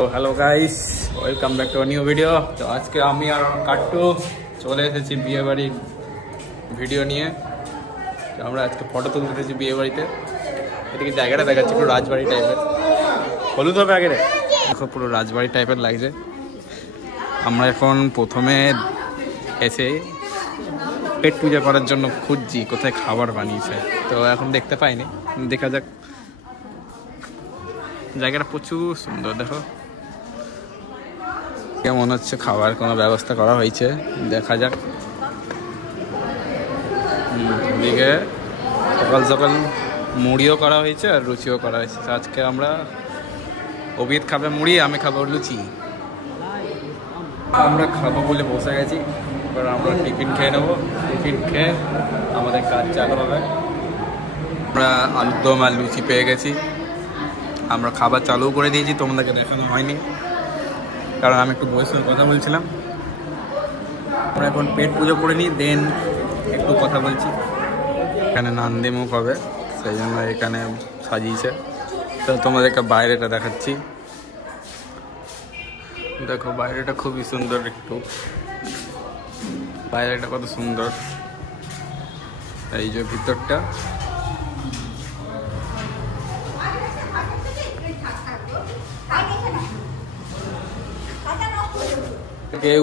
তো hello guys, welcome back to new video. তো আজকে আমি আর কাট্টু চলে এসেছি বিয়ে বাড়ির ভিডিও নিয়ে। তো আমরা আজকে ফটো তুলতে এসেছি বিয়ে বাড়িতে। এদিকে জায়গাটা দেখাচ্ছি পুরো রাজবাড়ি টাইপের, হলুদ হবে আগে দেখো, পুরো রাজবাড়ি টাইপের লাগছে। আমরা এখন প্রথমে এসে পেট পূজা করার জন্য খুঁজছি কোথায় খাবার বানিয়েছে, তো এখন দেখতে পাইনি, দেখা যাক। জায়গাটা প্রচুর সুন্দর, দেখো কেমন হচ্ছে। খাবার কোনো ব্যবস্থা করা হয়েছে, দেখা যাক। এদিকে সকাল সকাল মুড়িও করা হয়েছে আর লুচিও করা হয়েছে। আজকে আমরা অভিদ খাবে মুড়ি, আমি খাবো লুচি। আমরা খাবো বলে বসে গেছি, এবার আমরা টিফিন খেয়ে নেবো। টিফিন খেয়ে আমাদের কাজ চালু হবে। আমরা আলুর দম আর লুচি পেয়ে গেছি, আমরা খাবার চালু করে দিয়েছি। তোমাদেরকে দেখানো হয়নি কারণ আমি একটু বয়সের কথা বলছিলাম। আমরা এখন পেট পুজো করে নিই, দেন একটু কথা বলছি। এখানে নান্দিমুখ হবে, সেই জন্য এখানে সাজিয়েছে। তো তোমাদেরকে বাইরেটা দেখাচ্ছি, দেখো বাইরেটা খুবই সুন্দর। একটু বাইরেটা কত সুন্দর, এই যে ভিতরটা।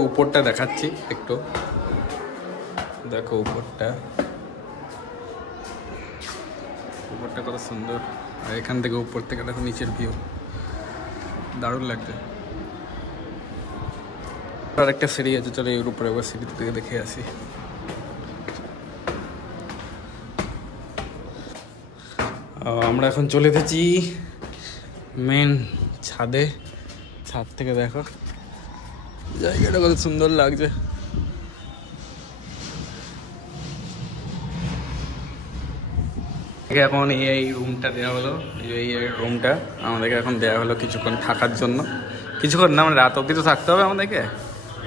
উপরটা দেখাচ্ছি একটু, দেখো উপরটা কত সুন্দর। আর এখান থেকে উপর থেকে দেখো নিচের ভিউ, দারুণ লাগছে। আর একটা সিঁড়ি আছে, চলো এর উপরে একবার সিঁড়ি থেকে দেখে আসি। আমরা এখন চলে এসেছি মেন ছাদে। ছাদ থেকে দেখো জায়গাটা কত সুন্দর লাগছে। এখন এই রুমটা দেওয়া হলো, এই রুমটা আমাদেরকে এখন দেওয়া হলো কিছুক্ষণ থাকার জন্য। কিছুক্ষণ না, মানে রাত অবধি তো থাকতে হবে আমাদেরকে।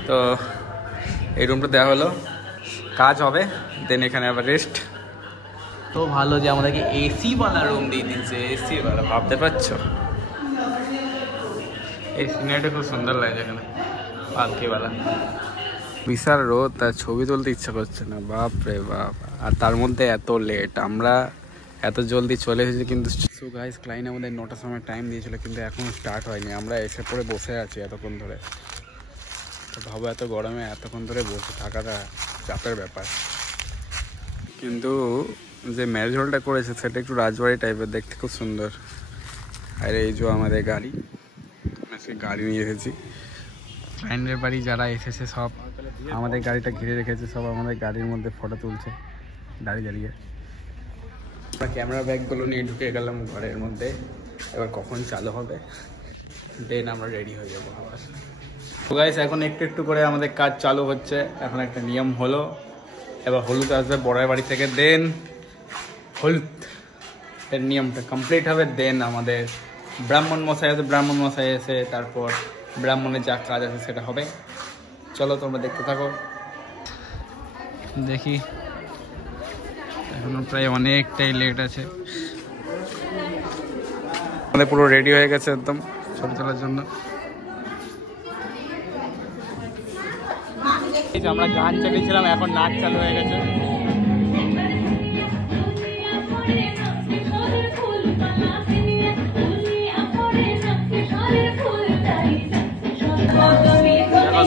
তো এই রুমটা দেওয়া হলো, কাজ হবে, দেন এখানে আবার রেস্ট। তো ভালো যে আমাদেরকে এসিওয়ালা রুম দিয়ে দিচ্ছে, এসিওয়ালা, ভাবতে পারছো? এই সিনারিটা খুব সুন্দর লাগছে এখানে, পালকিওয়ালা। বিশাল রোদ, তার ছবি তুলতে ইচ্ছা করছে না, বাপ রে বাপ। আর তার মধ্যে এত লেট, আমরা এত জলদি চলে এসেছি। কিন্তু গাইস, ক্লায়েন্ট আমাদের 9টার সময় টাইম দিয়েছিল, কিন্তু এখনও স্টার্ট হয়নি। আমরা এসে পরে বসে আছি এতক্ষণ ধরে। তো ভাবো এত গরমে এতক্ষণ ধরে বসে থাকাটা চাপের ব্যাপার। কিন্তু যে ম্যারেজ হলটা করেছে সেটা একটু রাজবাড়ি টাইপের, দেখতে খুব সুন্দর। আর এই যে আমাদের গাড়ি, গাড়ি নিয়ে এসেছি। ক্লায়েন্টের বাড়ি যারা এসেছে সব আমাদের গাড়িটা ঘিরে রেখেছে, সব আমাদের গাড়ির মধ্যে ফটো তুলছে দাঁড়িয়ে দাঁড়িয়ে। আমরা ক্যামেরা ব্যাগগুলো নিয়ে ঢুকে গেলাম ঘরের মধ্যে। এবার কখন চালু হবে, দেন আমরা রেডি হয়ে যাবো আবার। তো গাইস, এখন একটু একটু করে আমাদের কাজ চালু হচ্ছে। এখন একটা নিয়ম হলো, এবার হলুদ আসবে বড়ার বাড়ি থেকে, দেন হলুদ এর নিয়মটা কমপ্লিট হবে। দেন আমাদের ব্রাহ্মণ মশাই আছে, ব্রাহ্মণ মশাই এসে তারপর ব্রাহ্মণের যা কাজ আছে সেটা হবে। চলো তোমরা দেখতে থাকো। দেখি এখনো প্রায় অনেকটাই লেট আছে। আমাদের পুরো রেডি হয়ে গেছে একদম ছবি তোলার জন্য। আমরা গান চালিয়েছিলাম, এখন নাচ চালু হয়ে গেছে।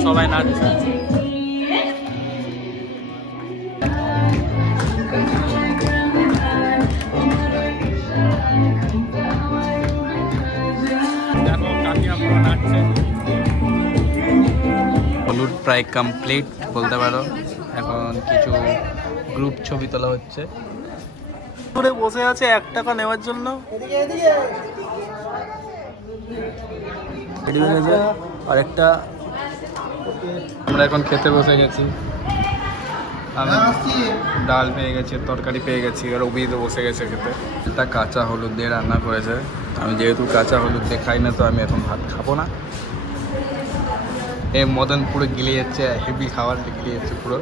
সবাই নাচছে। হলুদ প্রায় কমপ্লিট বলতে পারো। এখন কিছু গ্রুপ ছবি তোলা হচ্ছে। দূরে বসে আছে 1 টাকা নেওয়ার জন্য। আরেকটা আমরা এখন খেতে বসে গেছি। আমি ডাল পেয়ে গেছি, তরকারি পেয়ে গেছি, আর অভিদ বসে গেছে খেতে। এটা কাঁচা হলুদ দিয়ে রান্না করেছে। আমি যেহেতু কাঁচা হলুদ দিয়ে খাই না, তো আমি এখন ভাত খাবো না। এই মদন পুরো গিলে যাচ্ছে, হেভি খাবার গিলে যাচ্ছে পুরো।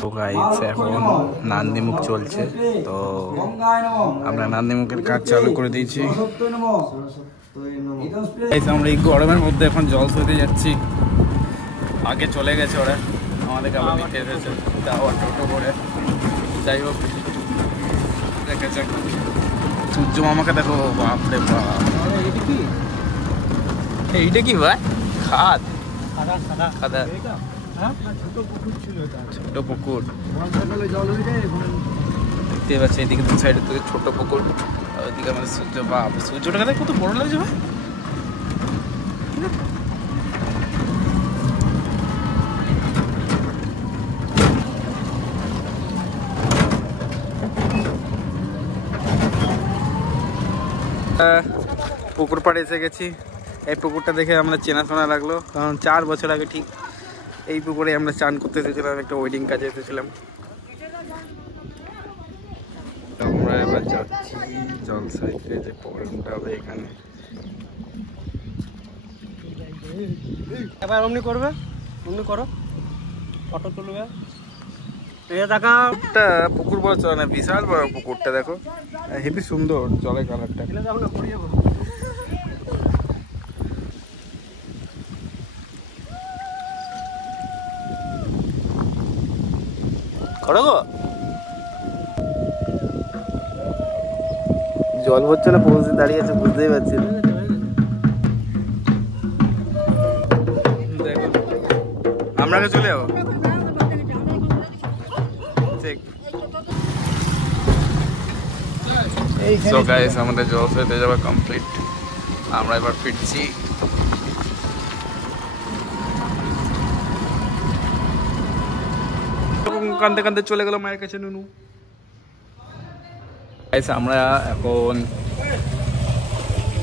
তো গাইস, এখন নান্দিমুখ চলছে, তো আমরা নান্দিমুখের কাজ চালু করে দিয়েছি। আমরা এই গরমের মধ্যে এখন জল সইতে যাচ্ছি। আগে চলে গেছে ওরা, আমাদেরকে আবার নিতে এসেছে টোটো করে। যাই হোক, দেখা যাক। সূর্য মামাকে দেখো, বাপরে বাপ। এইটা কি ভাই? খাদ খাদা, ছোট পুকুর দেখতে পাচ্ছি। এদিকে দু সাইডে থেকে ছোট পুকুর, ওইদিকে আমাদের সূর্য। বাপ, সূর্যটা কত বড় লাগছে ভাই। পুকুর পাড়ে এসে গেছি। এই পুকুরটা দেখে আমরা চেনাশোনা লাগলো, কারণ 4 বছর আগে ঠিক এই পুকুরে আমরা চান করতে এসেছিলাম, একটা ওয়েডিং কাজে এসেছিলাম। আমরা এবার যাচ্ছি জলসাইতে, যে প্রোগ্রামটা হবে এখানে। এবার অমনি করবে, অমনি করো, ফটো তুলবে। পুকুর বড় চলে না, বিশাল বড় পুকুরটা দেখো, হেবি সুন্দর জলের কালারটা। করো গো, জল ভরছে না, পৌঁছে দাঁড়িয়ে আছে, বুঝতেই পারছি না। দেখো আমরা চলে যাবো। সো গাইস, আমাদের জল সইতে যাওয়া কমপ্লিট। আমরা এবার ফিরছি। কান্দতে কান্দতে চলে গেল মায়ের কাছে নুনু। গাইস, আমরা এখন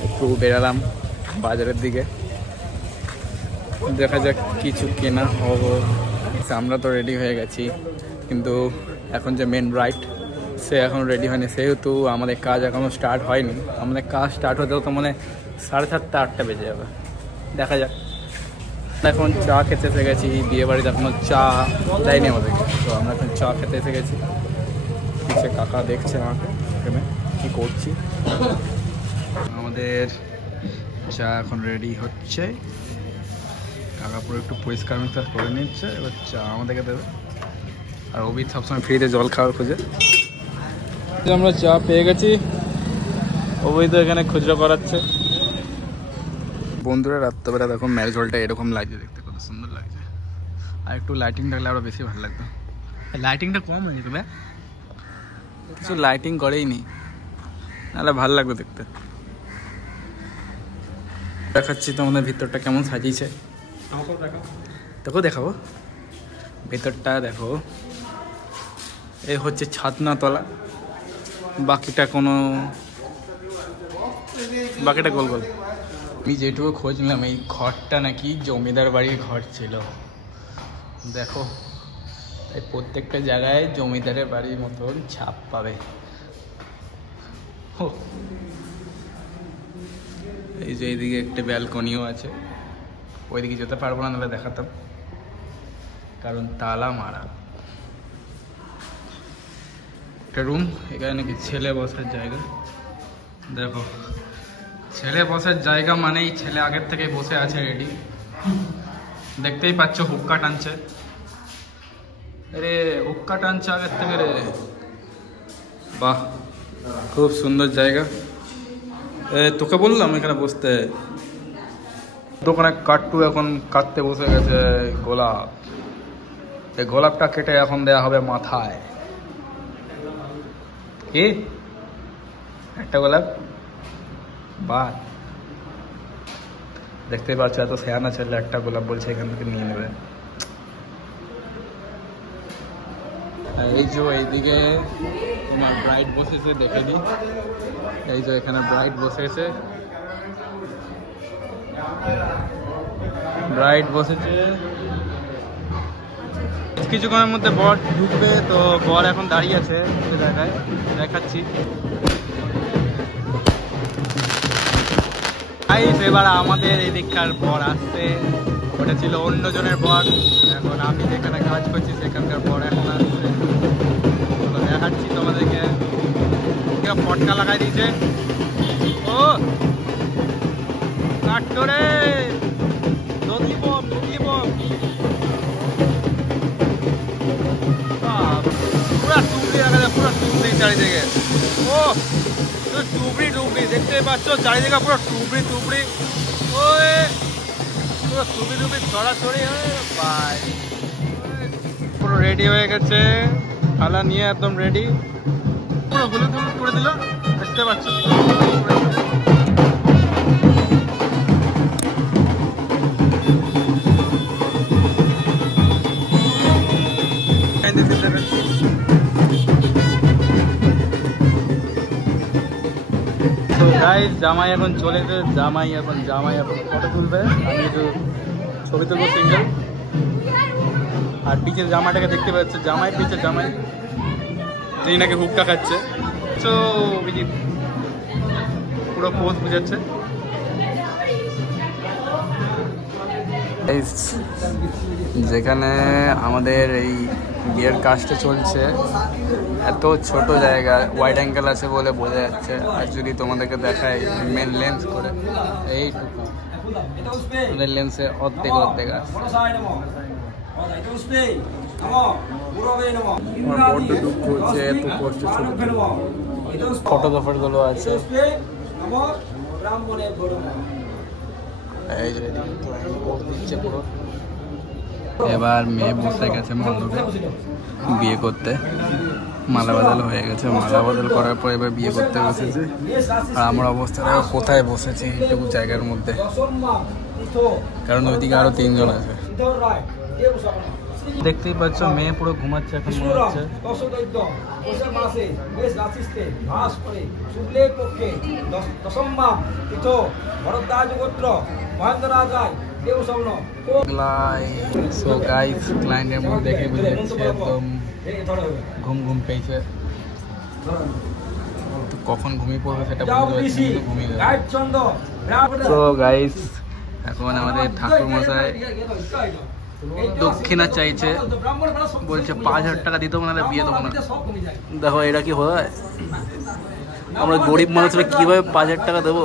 একটু বেরালাম বাজারের দিকে, দেখা যাক কিছু কেনা হবে। আমরা তো রেডি হয়ে গেছি, কিন্তু এখন যে মেন ব্রাইড সে এখন রেডি হয়নি, সেহেতু আমাদের কাজ এখনও স্টার্ট হয়নি। আমাদের কাজ স্টার্ট হতেও তো মানে 7:30 8টা বেজে যাবে। দেখা যাক। এখন চা খেতে এসে গেছি, বিয়ে বাড়িতে এখনও চা দেয়নি আমাদেরকে, তো আমরা এখন চা খেতে এসে গেছি। পিছে কাকা দেখছে আমাকে এখানে কী করছি। আমাদের চা এখন রেডি হচ্ছে, কাকা পুরো একটু পরিষ্কার মিষ্কার করে নিচ্ছে, এবার চা আমাদেরকে দেবে। আর অভিত সবসময় ফ্রিতে জল খাওয়ার খোঁজে। আমরা চা পেয়ে গেছি, অভিত এখানে খুচরো করাচ্ছে। বন্ধুরা, রাত্রেবেলা দেখো ম্যারেজ হলটা এরকম লাগছে, দেখতে কত সুন্দর লাগছে। আর একটু লাইটিং থাকলে আরও বেশি ভালো লাগতো। লাইটিংটা কম হয়ে যেত, কিছু লাইটিং করেই নি, নাহলে ভালো লাগতো দেখতে। দেখাচ্ছি তোমাদের ভিতরটা কেমন সাজিয়েছে। দেখো, দেখাবো ভেতরটা। দেখো, এই হচ্ছে ছাদনা তলা, বাকিটা গোল গোল। আমি যেটুকু খোঁজ নিলাম, এই ঘরটা নাকি জমিদার বাড়ির ঘর ছিল। দেখো, তাই প্রত্যেকটা জায়গায় জমিদারের বাড়ির মতন ছাপ পাবে। এই যে এইদিকে একটা ব্যালকনিও আছে, ওইদিকে যেতে পারবো না, নাহলে দেখাতাম, কারণ তালা মারা। একটা রুম, এখানে নাকি ছেলে বসার জায়গা। দেখো, ছেলে বসার জায়গা মানেই ছেলে আগের থেকে বসে আছে রেডি। দেখতেই পাচ্ছ হুক্কা টানছে, রে হুক্কা টানছে আগের থেকে রে। বাহ, খুব সুন্দর জায়গা। তোকে বললাম এখানে বসতে। দোকানে কাট্টু এখন কাটতে বসে গেছে গোলাপ। এই গোলাপটা কেটে এখন দেয়া হবে মাথায়। কি একটা গোলাপ? বাহ, দেখতেই পাচ্ছ এত সেয়ানা ছেলে একটা গোলাপ বলছে এখান থেকে নিয়ে নেবে। এই যে এইদিকে তোমার ব্রাইড বসেছে, দেখে নি। এই যে এখানে ব্রাইড বসেছে, ব্রাইড বসেছে। কিছুক্ষণের মধ্যে বর ঢুকবে, তো বর এখন দাঁড়িয়ে আছে জায়গায়, দেখাচ্ছি। এবার আমাদের এদিককার বর আসছে, ওটা ছিল অন্যজনের বর। এখন আমি যেখানে কাজ করছি সেখানকার বর এখন আসছে, দেখাচ্ছি তোমাদেরকে। পটকা লাগাই দিয়েছে, ও কাটরে নদী বম পুরা টুবড়ি দেখা যায়, পুরো টুবড়ি চারিদিকে। ও টুবড়ি দেখতে পাচ্ছ চারিদিকে পুরো টুবড়ি ওই পুরো টুবড়ি ছড়াছড়ি। ভাই পুরো রেডি হয়ে গেছে, থালা নিয়ে একদম রেডি, পুরো হলুদ করে দিল, দেখতে পাচ্ছ। জামাই এখন চলেছে, জামাই এখন ফটো তুলবে, আমি একটু ছবি তুলবো সিঙ্গেল। আর পিছের জামাটাকে দেখতে পাচ্ছে, পিছের জামাই যেই নাকি হুকটা খাচ্ছে। তো অভিজিৎ পুরো পোজ বুঝাচ্ছে। যেখানে আমাদের এই বিয়ের কাজটা চলছে, এত ছোট জায়গা, ওয়াইড অ্যাঙ্গেল আছে বলে বোঝা যাচ্ছে। আর যদি তোমাদেরকে দেখায় মেন লেন্স করে, এইটুকু আমাদের লেন্সে অর্ধেক আছে। আমার বড্ড দুঃখ হচ্ছে, এত কষ্ট ফটোগ্রাফারগুলো আছে। এবার মেয়ে বসে গেছে মণ্ডপে বিয়ে করতে, মালা বদল হয়ে গেছে, মালা বদল করার পর এবার বিয়ে করতে বসেছে। আর আমার অবস্থাটা কোথায় বসেছে এইটুকু জায়গার মধ্যে, কারণ ওইদিকে আরো 3 জন আছে। দেখতেই পাচ্ছ মেয়ে পুরো ঘুমাচ্ছে এখন মনে হচ্ছে। সো গাইস, ক্লায়েন্টের মধ্যে দেখে বুঝে যাচ্ছে একদম ঘুম পেয়েছে। কখন ঘুমিয়ে পড়বে সেটা ঘুমিয়ে যাবে। সো গাইস, এখন আমাদের ঠাকুর মশাই দক্ষিণা চাইছে, বলছে 5,000 টাকা দিতে হবে না বিয়ে দেবো না। দেখো এটা কি হয়, আমরা গরিব মানুষরা কিভাবে 5,000 টাকা দেবো।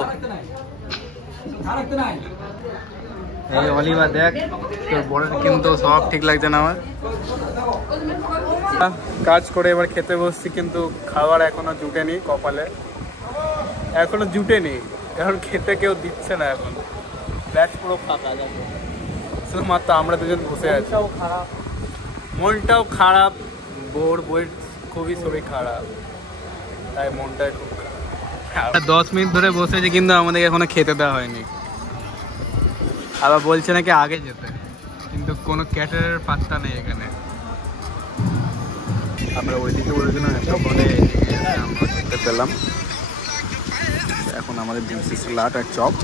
এই অলিভা দেখ, তোর বড় কিন্তু সব ঠিক লাগছে না আমার। কাজ করে এবার খেতে বসছি, কিন্তু খাবার এখনো জুটেনি কপালে, এখনো জুটেনি, কারণ খেতে কেউ দিচ্ছে না। এখন ব্যাচ পুরো ফাঁকা যাবে, শুধুমাত্র আমরা দুজন বসে আছি। মনটাও খারাপ, বইয়ের খুবই শরীর খারাপ, তাই মনটাই খুব খারাপ। 10 মিনিট ধরে বসেছি, কিন্তু আমাদেরকে এখনো খেতে দেওয়া হয়নি। আবার বলছে নাকি আগে যেতে, কিন্তু কোনো ক্যাটারের পাত্তা নেই এখানে। আমরা ওইদিকে বলেছিলাম এতক্ষণে আমরা খেতে পেলাম। এখন আমাদের দিচ্ছি স্যালাড আর চপ।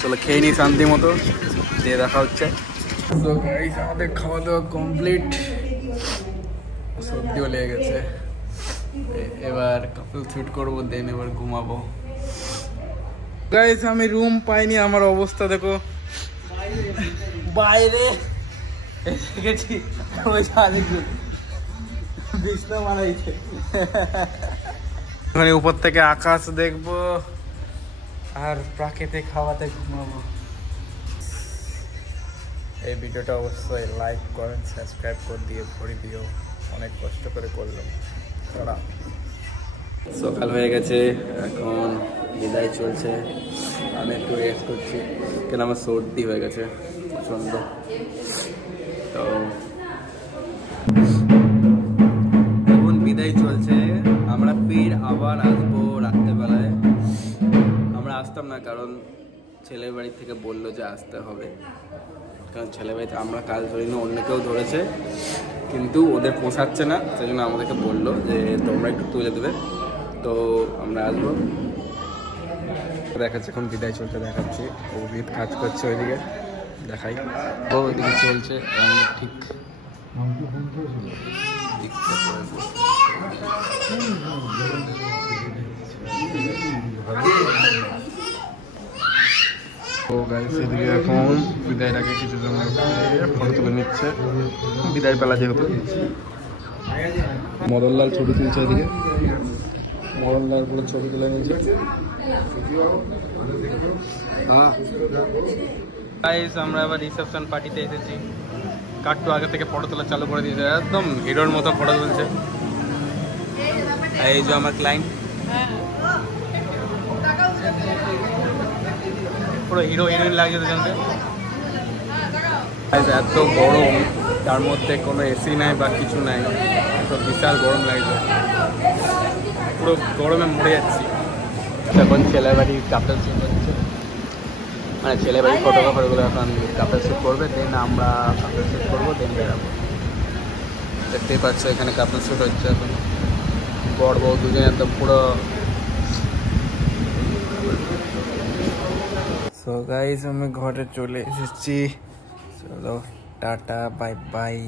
চলো খেয়ে নিই শান্তি মতো, দিয়ে দেখা হচ্ছে। তো গাইস, আমাদের খাওয়া দাওয়া কমপ্লিট, সর্দিও লেগে গেছে। এবার কাপল শুট করবো, দেন এবার ঘুমাবো। গাইস, আমি রুম পাইনি, আমার অবস্থা দেখো, বাইরে এসে গেছি, বিছনা বানাইছে। ওখানে উপর থেকে আকাশ দেখবো আর প্রাকৃতিক হাওয়াতে ঘুমাবো। এই ভিডিওটা অবশ্যই লাইক করেন, সাবস্ক্রাইব করে দিয়ে ভরে দিও, অনেক কষ্ট করে করলাম। সকাল হয়ে গেছে, এখন বিদায় চলছে। আমি একটু রেস্ট করছি, কেন আমার সর্দি হয়ে গেছে প্রচণ্ড। তো এখন বিদায় চলছে, আমরা ফির আবার আসবো রাত্রেবেলায়। আমরা আসতাম না, কারণ ছেলের বাড়ি থেকে বললো যে আসতে হবে, কারণ ছেলের বাড়িতে আমরা কাজ ধরি না, অন্য কেউ ধরেছে, কিন্তু ওদের পোষাচ্ছে না, সেই জন্য আমাদেরকে বললো যে তোমরা একটু তুলে দেবে। তো আমরা আসবো, দেখাচ্ছি। এখন বিদায় চলছে, দেখাচ্ছি। অভিজিৎ কাজ করছে ওইদিকে, দেখাই। ও ওইদিকে চলছে, ঠিক ও গাইস, এদিকে এখন বিদায়ের আগে কিছু জন ফটো তুলে নিচ্ছে, বিদায়ের বেলা যেহেতু। মদনলাল ছবি তুলছে, এদিকে মদনলাল পুরো ছবি তুলে নিচ্ছে। গাইস আমরা আবার রিসেপশন পার্টিতে এসেছি। কাট্টু আগে থেকে ফটো তোলা চালু করে দিয়েছে, একদম হিরোর মতো ফটো তুলছে। আর এই যে আমার ক্লায়েন্ট, পুরো হিরো হিরোইন লাগছে দুজনকে। এত গরম, তার মধ্যে কোনো এসি নাই বা কিছু নাই, তো বিশাল গরম লাগছে, পুরো গরমে মরে যাচ্ছি। এখন ছেলের বাড়ি কাপেল শুট হচ্ছে, মানে ছেলের বাড়ি ফটোগ্রাফারগুলো এখন কাপেল শুট করবে, দেন আমরা কাপেল শুট করবো, দেন বেরাবো। দেখতেই পাচ্ছ এখানে কাপেল শুট হচ্ছে এখন, বড় বউ দুজনে একদম পুরো। সো গাইস আমি ঘরে চলে এসেছি, চলো টাটা বাই বাই।